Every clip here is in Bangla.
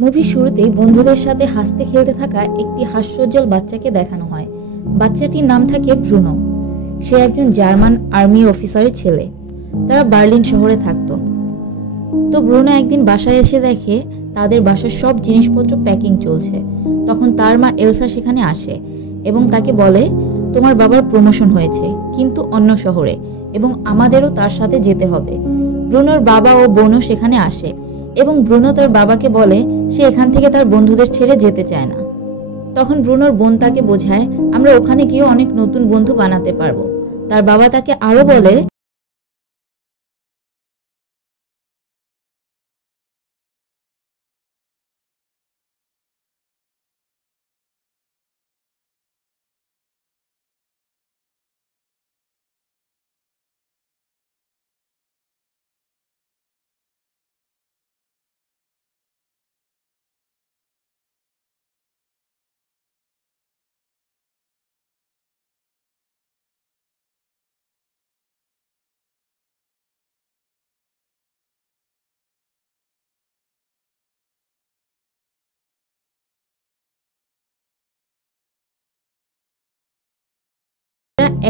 মুভির শুরুতেই বন্ধুদের সাথে হাসতে খেলতে থাকা একটি হাস্যোজ্জ্বল বাচ্চাকে দেখানো হয়। বাচ্চাটির নাম থাকে ব্রুনো। সে একজন জার্মান আর্মি অফিসারের ছেলে। তারা বার্লিন শহরে থাকতো। তো ব্রুনো একদিন বাসায় এসে দেখে তাদের বাসার সব জিনিসপত্র প্যাকিং চলছে। তখন তার মা এলসা সেখানে আসে এবং তাকে বলে, তোমার বাবার প্রমোশন হয়েছে, কিন্তু অন্য শহরে, এবং আমাদেরও তার সাথে যেতে হবে। ব্রুনোর বাবা ও বোনও সেখানে আসে এবং ব্রুনো তার বাবাকে বলে সে এখান থেকে তার বন্ধুদের ছেড়ে যেতে চায় না। তখন ব্রুনোর বোন তাকে বোঝায়, আমরা ওখানে গিয়ে অনেক নতুন বন্ধু বানাতে পারবো। তার বাবা তাকে আরো বলে,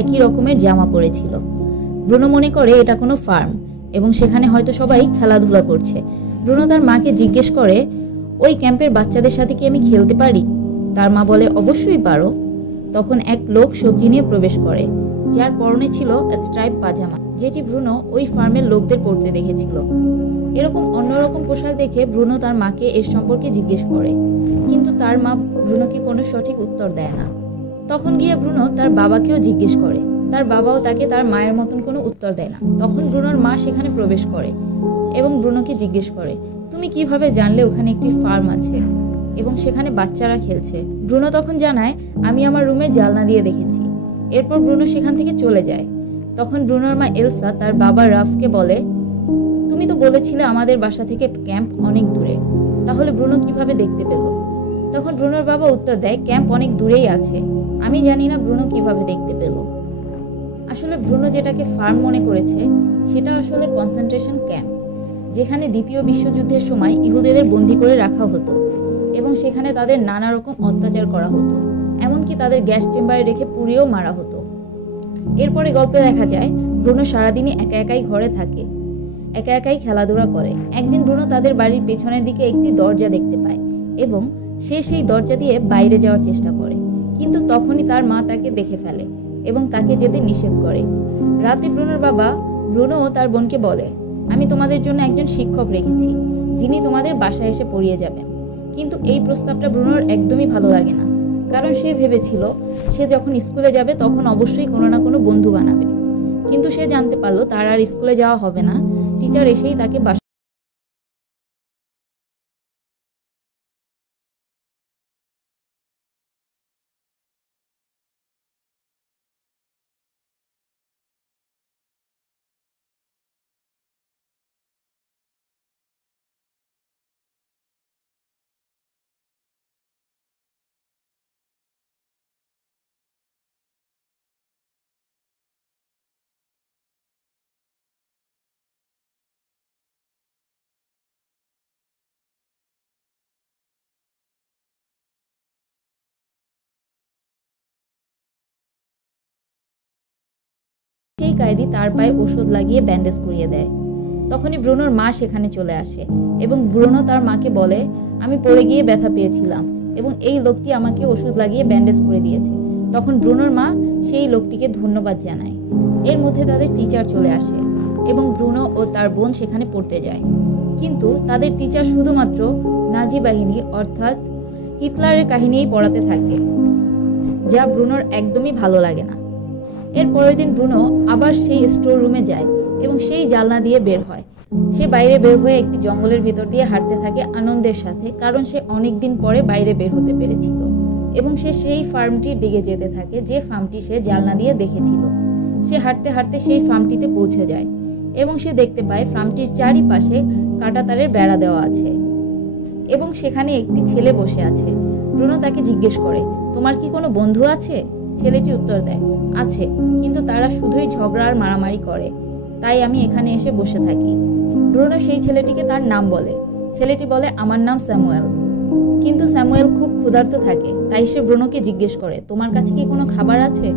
একই রকমের জামা পরেছিল। ব্রুনো মনে করে এটা কোনো ফার্ম এবং সেখানে হয়তো সবাই খেলাধুলা করছে। ব্রুনো তার মাকে জিজ্ঞেস করে, ওই ক্যাম্পের বাচ্চাদের সাথে কি আমি খেলতে পারি? তার মা বলে, অবশ্যই পারো। তখন এক লোক সবজি নিয়ে প্রবেশ করে, যার পরনে ছিল স্ট্রাইপ পাজামা, যেটি ব্রুনো ওই ফার্মের লোকদের পরতে দেখেছিল। এরকম অন্যরকম পোশাক দেখে ব্রুনো তার মাকে এর সম্পর্কে জিজ্ঞেস করে, কিন্তু তার মা ব্রুনোকে কোনো সঠিক উত্তর দেয় না। তখন গিয়ে ব্রুনো তার বাবাকেও জিজ্ঞেস করে, তার বাবাও তাকে তার মায়ের মতন কোনো উত্তর দেয় না। তখন ব্রুনোর মা সেখানে প্রবেশ করে এবং ব্রুনোকে জিজ্ঞেস করে, তুমি কিভাবে জানলে ওখানে একটি ফার্ম আছে এবং সেখানে বাচ্চারা খেলছে? ব্রুনো তখন জানায়, আমি আমার রুমে জানলা দিয়ে দেখেছি। এরপর ব্রুনো সেখান থেকে চলে যায়। তখন ব্রুনোর মা এলসা তার বাবা রাফকে বলে, তুমি তো বলেছিলে আমাদের বাসা থেকে ক্যাম্প অনেক দূরে, তাহলে ব্রুনো কিভাবে দেখতে পেল? তখন ব্রুনোর বাবা উত্তর দেয়, ক্যাম্প অনেক দূরেই আছে, আমি জানি না ব্রুনো কিভাবে দেখতে পেল। আসলে ব্রুনো যেটাকে ফার্ম মনে করেছে সেটা আসলে কনসেন্ট্রেশন ক্যাম্প, যেখানে দ্বিতীয় বিশ্বযুদ্ধের সময় ইহুদিদের বন্দী করে রাখা হতো এবং সেখানে তাদের নানা রকম অত্যাচার করা হতো, এমনকি তাদের গ্যাস চেম্বারে রেখে পুড়িয়েও মারা হতো। এরপরে গল্পে দেখা যায় ব্রুনো সারাদিনই একা একাই ঘরে থাকে, একা একাই খেলাধুলা করে। একদিন ব্রুনো তাদের বাড়ির পেছনের দিকে একটি দরজা দেখতে পায় এবং সে সেই দরজা দিয়ে বাইরে যাওয়ার চেষ্টা করে, কিন্তু তখনই তার মা তাকে দেখে ফেলে এবং তাকে যেতে নিষেধ করে। রাতে ব্রুনোর বাবা ব্রুনো ও তার বোনকে বলে, আমি তোমাদের জন্য একজন শিক্ষক রেখেছি, যিনি তোমাদের বাসায় এসে পড়িয়ে যাবেন। কিন্তু এই প্রস্তাবটা ব্রুনোর একদমই ভালো লাগে না, কারণ সে ভেবেছিল সে যখন স্কুলে যাবে তখন অবশ্যই কোনো না কোনো বন্ধু বানাবে। কিন্তু সে জানতে পারলো তার আর স্কুলে যাওয়া হবে না। টিচার এসেই তাকে সেই কয়েদি তার পায়ে ওষুধ লাগিয়ে ব্যান্ডেজ করিয়ে দেয়। তখনই ব্রুনোর মা সেখানে চলে আসে এবং ব্রুনো তার মাকে বলে, আমি পড়ে গিয়ে ব্যথা পেয়েছিলাম এবং এই লোকটি আমাকে ওষুধ লাগিয়ে ব্যান্ডেজ করে দিয়েছে। তখন ব্রুনোর মা সেই লোকটিকে ধন্যবাদ জানায়। এর মধ্যে তাদের টিচার চলে আসে এবং ব্রুনো ও তার বোন সেখানে পড়তে যায়, কিন্তু তাদের টিচার শুধুমাত্র নাজি বাহিনী অর্থাৎ হিটলারের কাহিনীই পড়াতে থাকে, যা ব্রুনোর একদমই ভালো লাগে না। এর পরের দিন ব্রুনো আবার সেই স্টোর রুমে যায় এবং সেই জানলা দিয়ে বের হয়। সে বাইরে বের হয়ে একটি জঙ্গলের ভিতর দিয়ে হাঁটতে থাকে আনন্দের সাথে, কারণ সে অনেকদিন পরে বাইরে বের হতে পেরেছিল এবং সে সেই ফার্মটির দিকে যেতে থাকে যে ফার্মটি সে জানলা দিয়ে দেখেছিল। সে হাঁটতে হাঁটতে সেই ফার্মটিতে পৌঁছে যায় এবং সে দেখতে পায় ফার্মটির চারিপাশে কাঁটাতারের বেড়া দেওয়া আছে এবং সেখানে একটি ছেলে বসে আছে। ব্রুনো তাকে জিজ্ঞেস করে, তোমার কি কোনো বন্ধু আছে? ছেলেটি উত্তর দেয়, আছে, কিন্তু তারা শুধুই ঝগড়া আর মারামারি করে, তাই আমি এখানে এসে বসে থাকি। ব্রুনো সেই ছেলেটিকে তার নাম বলে। ছেলেটি বলে, আমার নাম স্যামুয়েল। কিন্তু স্যামুয়েল খুব ক্ষুধার্ত থাকে, তাই সে ব্রুনোকে জিজ্ঞেস করে, তোমার কাছে কি কোনো খাবার আছে?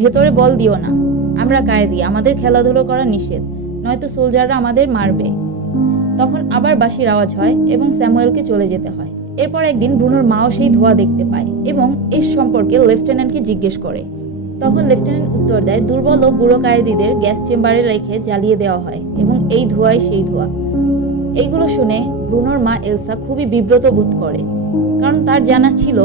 ভেতরে বল দিও না, আমরা কায়েদি, আমাদের খেলাধুলো করা নিষেধ, নয়তো সোলজাররা আমাদের মারবে। তখন আবার বাঁশির আওয়াজ হয় এবং স্যামুয়েলকে চলে যেতে হয়। এরপর একদিন ব্রুনোর মাও সেই ধোঁয়া দেখতে পায় এবং এর সম্পর্কে লেফটেন্যান্টকে জিজ্ঞেস করে। তখন লেফটেন্যান্ট উত্তর দেয়, দুর্বল ও বুড়ো কায়েদিদের গ্যাস চেম্বারে রেখে জ্বালিয়ে দেওয়া হয় এবং এই ধোঁয়াই সেই ধোঁয়া। এইগুলো শুনে ব্রুনোর মা এলসা খুবই বিব্রত বোধ করে, কারণ তার জানা ছিল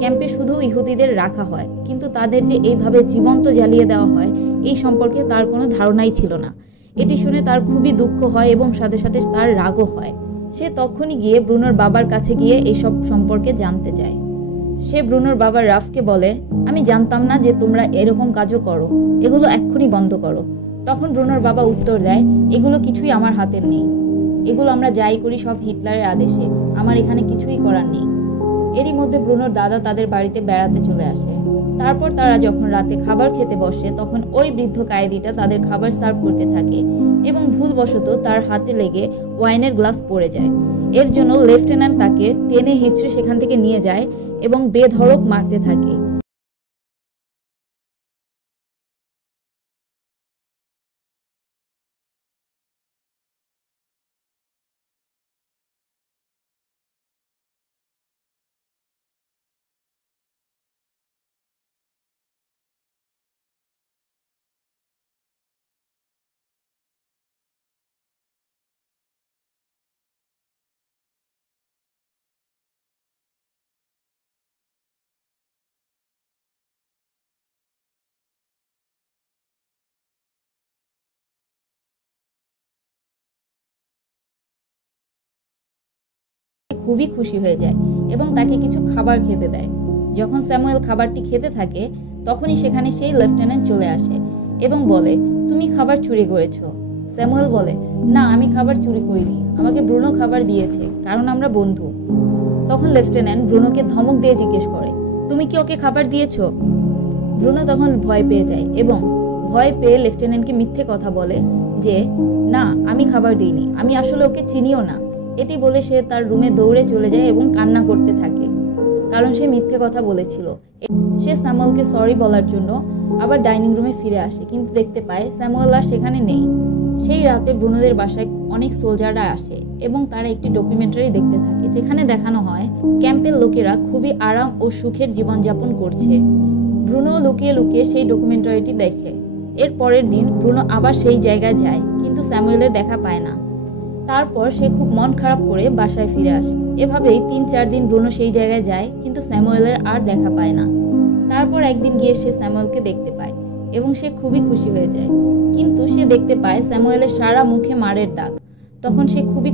ক্যাম্পে শুধু ইহুদিদের রাখা হয়, কিন্তু তাদের যে এইভাবে জীবন্ত জ্বালিয়ে দেওয়া হয় এই সম্পর্কে তার কোনো ধারণাই ছিল না। এটি শুনে তার খুবই দুঃখ হয় এবং সাথে সাথে তার রাগও হয়। সে তখনই গিয়ে ব্রুনোর বাবার কাছে গিয়ে এইসব সম্পর্কে জানতে চায়। সে ব্রুনোর বাবা রাফকে বলে, আমি জানতাম না যে তোমরা এরকম কাজও করো, এগুলো এক্ষুনি বন্ধ করো। তখন ব্রুনোর বাবা উত্তর দেয়, এগুলো কিছুই আমার হাতের নেই, এগুলো আমরা যাই করি সব হিটলারের আদেশে, আমার এখানে কিছুই করার নেই। এরই মধ্যে ব্রুনোর দাদা তাদের বাড়িতে বেড়াতে চলে আসে। তারপর তারা যখন রাতে খাবার খেতে বসে তখন ওই বৃদ্ধ কায়েদিটা তাদের খাবার সার্ভ করতে থাকে এবং ভুলবশত তার হাতে লেগে ওয়াইনের গ্লাস পড়ে যায়। এর জন্য লেফটেন্যান্ট তাকে টেনে হিচড়ে সেখান থেকে নিয়ে যায় এবং বেধড়ক মারতে থাকে। খুবই খুশি হয়ে যায় এবং তাকে কিছু খাবার খেতে দেয়। যখন স্যামুয়েল খাবারটি খেতে থাকে তখনই সেখানে সেই লেফটেন্যান্ট চলে আসে এবং বলে, তুমি খাবার চুরি করেছো। স্যামুয়েল বলে, না, আমি খাবার চুরি করিনি, আমাকে ব্রুনো খাবার দিয়েছে, কারণ আমরা বন্ধু। তখন লেফটেন্যান্ট ব্রুনোকে ধমক দিয়ে জিজ্ঞেস করে, তুমি কি ওকে খাবার দিয়েছো? ব্রুনো তখন ভয় পেয়ে যায় এবং ভয় পেয়ে লেফটেন্যান্টকে মিথ্যে কথা বলে যে, না, আমি খাবার দিইনি, আমি আসলে ওকে চিনিও না। এটি বলে সে তার রুমে দৌড়ে চলে যায় এবং কান্না করতে থাকে, কারণ সে মিথ্যে কথা বলেছিল। সে স্যামুয়েলকে সরি বলার জন্য আবার ডাইনিং রুমে ফিরে আসে, কিন্তু দেখতে পায় স্যামুয়েল আর সেখানে নেই। সেই রাতে ব্রুনোদের বাসায় অনেক সোলজাররা আসে এবং তারা একটি ডকুমেন্টারি দেখতে থাকে, যেখানে দেখানো হয় ক্যাম্পের লোকেরা খুবই আরাম ও সুখের জীবনযাপন করছে। ব্রুনো লুকিয়ে লুকিয়ে সেই ডকুমেন্টারিটি দেখে। এর পরের দিন ব্রুনো আবার সেই জায়গায় যায়, কিন্তু স্যামুয়েলের দেখা পায় না। তারপর সে খুব মন খারাপ করে বাসায় ফিরে আসে। এভাবেই ৩-৪ দিন ব্রুনো সেই জায়গায় যায়, কিন্তু স্যামুয়েলের আর দেখা পায় না। তারপর একদিন গিয়ে সে স্যামুয়েলকে দেখতে পায় এবং সে খুবই খুশি হয়ে যায়, কিন্তু সে দেখতে পায় স্যামুয়েলের সারা মুখে মারের দাগ। তখন সে খুবই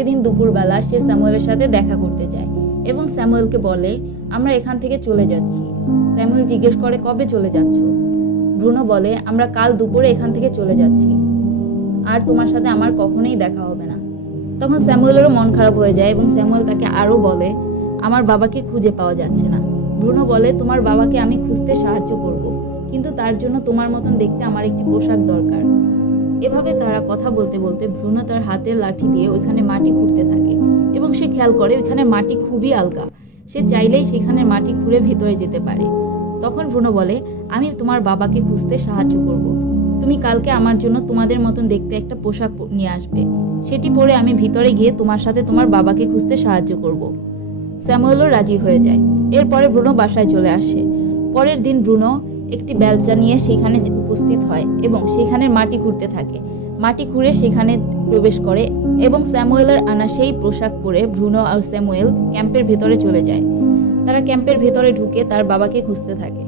সেদিন দুপুরবেলা সে স্যামুয়েলের সাথে দেখা করতে যায় এবং স্যামুয়েলকে বলে, আমরা এখান থেকে চলে যাচ্ছি। স্যামুয়েল জিজ্ঞেস করে, কবে চলে যাচ্ছ? ব্রুনো বলে, আমরা কাল দুপুরে এখান থেকে চলে যাচ্ছি, আর তোমার সাথে আমার কখনোই দেখা হবে না। তখন স্যামুয়েলেরও মন খারাপ হয়ে যায় এবং স্যামুয়েল তাকে আরও বলে, আমার বাবাকে খুঁজে পাওয়া যাচ্ছে না। ব্রুনো বলে, তোমার বাবাকে আমি খুঁজতে সাহায্য করব, কিন্তু তার জন্য তোমার মতন দেখতে আমার একটি পোশাক দরকার। এভাবে তারা কথা বলতে বলতে ব্রুনো তার হাতের লাঠি দিয়ে ওইখানে মাটি খুঁড়তে থাকে এবং সে খেয়াল করে ওইখানে মাটি খুবই আলগা, সে চাইলেই সেখানে মাটি খুঁড়ে ভেতরে যেতে পারে। তখন ব্রুনো বলে, আমি তোমার বাবাকে খুঁজতে সাহায্য করব, তুমি কালকে আমার জন্য তোমাদের মতন দেখতে একটা পোশাক নিয়ে আসবে, সেটি পরে আমি ভিতরে গিয়ে তোমার সাথে তোমার বাবাকে খুঁজতে সাহায্য করব। স্যামুয়েলও রাজি হয়ে যায়। এরপরে ব্রুনো বাসায় চলে আসে। পরের দিন ব্রুনো একটি বেলচা নিয়ে সেখানে উপস্থিত হয় এবং সেখানে মাটি খুঁড়তে থাকে। মাটি খুঁড়ে সেখানে প্রবেশ করে এবং স্যামুয়েলের আনা সেই পোশাক পরে ব্রুনো আর স্যামুয়েল ক্যাম্পের ভেতরে চলে যায়। তারা ক্যাম্পের ভেতরে ঢুকে তার বাবাকে খুঁজতে থাকে।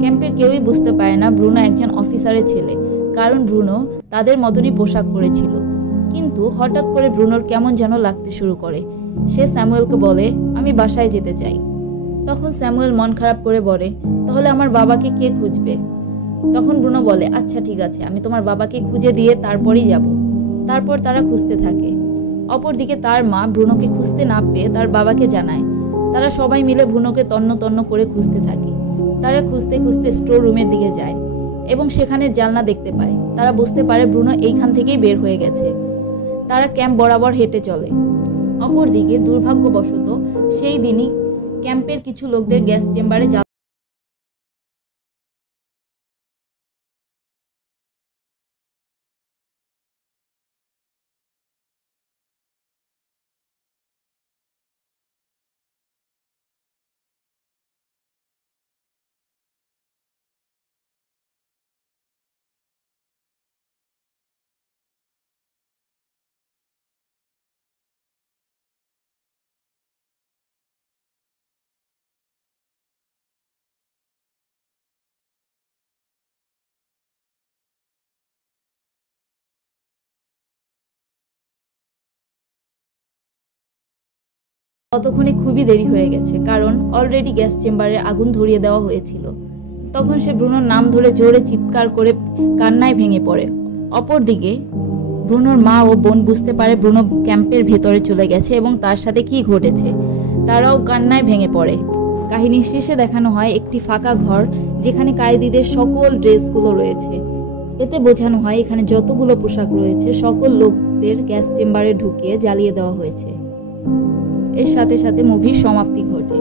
ক্যাম্পের কেউই বুঝতে পারে না ব্রুনো একজন অফিসারের ছেলে, কারণ ব্রুনো তাদের মতনই পোশাক পরেছিল। কিন্তু হঠাৎ করে ব্রুনোর কেমন যেন লাগতে শুরু করে। সে স্যামুয়েলকে বলে, আমি বাসায় যেতে চাই। তখন স্যামুয়েল মন খারাপ করে বলে, তাহলে আমার বাবাকে কে খুঁজবে? তখন ব্রুনো বলে, আচ্ছা ঠিক আছে, আমি তোমার বাবাকে খুঁজে দিয়ে তারপরেই যাব। তারপর তারা খুঁজতে থাকে। অপরদিকে তার মা ব্রুনোকে খুঁজতে না পেয়ে তার বাবাকে জানায়। তারা সবাই মিলে ব্রুনোকে তন্ন তন্ন করে খুঁজতে থাকে। তারা খুঁজতে খুঁজতে স্টোর রুমের দিকে যায় এবং সেখানে জানলা দেখতে পায়। তারা বুঝতে পারে ব্রুনো এইখান থেকেই বের হয়ে গেছে। তারা ক্যাম্প বরাবর হেঁটে চলে। অপরদিকে দুর্ভাগ্যবশত সেই দিনই ক্যাম্পের কিছু লোকদের গ্যাস চেম্বারে ততক্ষণে খুবই দেরি হয়ে গেছে, কারণ অলরেডি গ্যাস চেম্বারে আগুন ধরিয়ে দেওয়া হয়েছিল। তখন সে ব্রুনোর নাম ধরে জোরে চিৎকার করে কান্নায় ভেঙে পড়ে। অপরদিকে ব্রুনোর মা ও বোন বুঝতে পারে ব্রুনো ক্যাম্পের ভেতরে চলে গেছে এবং তার সাথে কি ঘটেছে। তারাও কান্নায় ভেঙে পড়ে। কাহিনীর শেষে দেখানো হয় একটি ফাঁকা ঘর, যেখানে কয়েদিদের সকল ড্রেসগুলো রয়েছে। এতে বোঝানো হয় এখানে যতগুলো পোশাক রয়েছে সকল লোকদের গ্যাস চেম্বারে ঢুকিয়ে জ্বালিয়ে দেওয়া হয়েছে। এর সাথে সাথে মুভির সমাপ্তি ঘটে।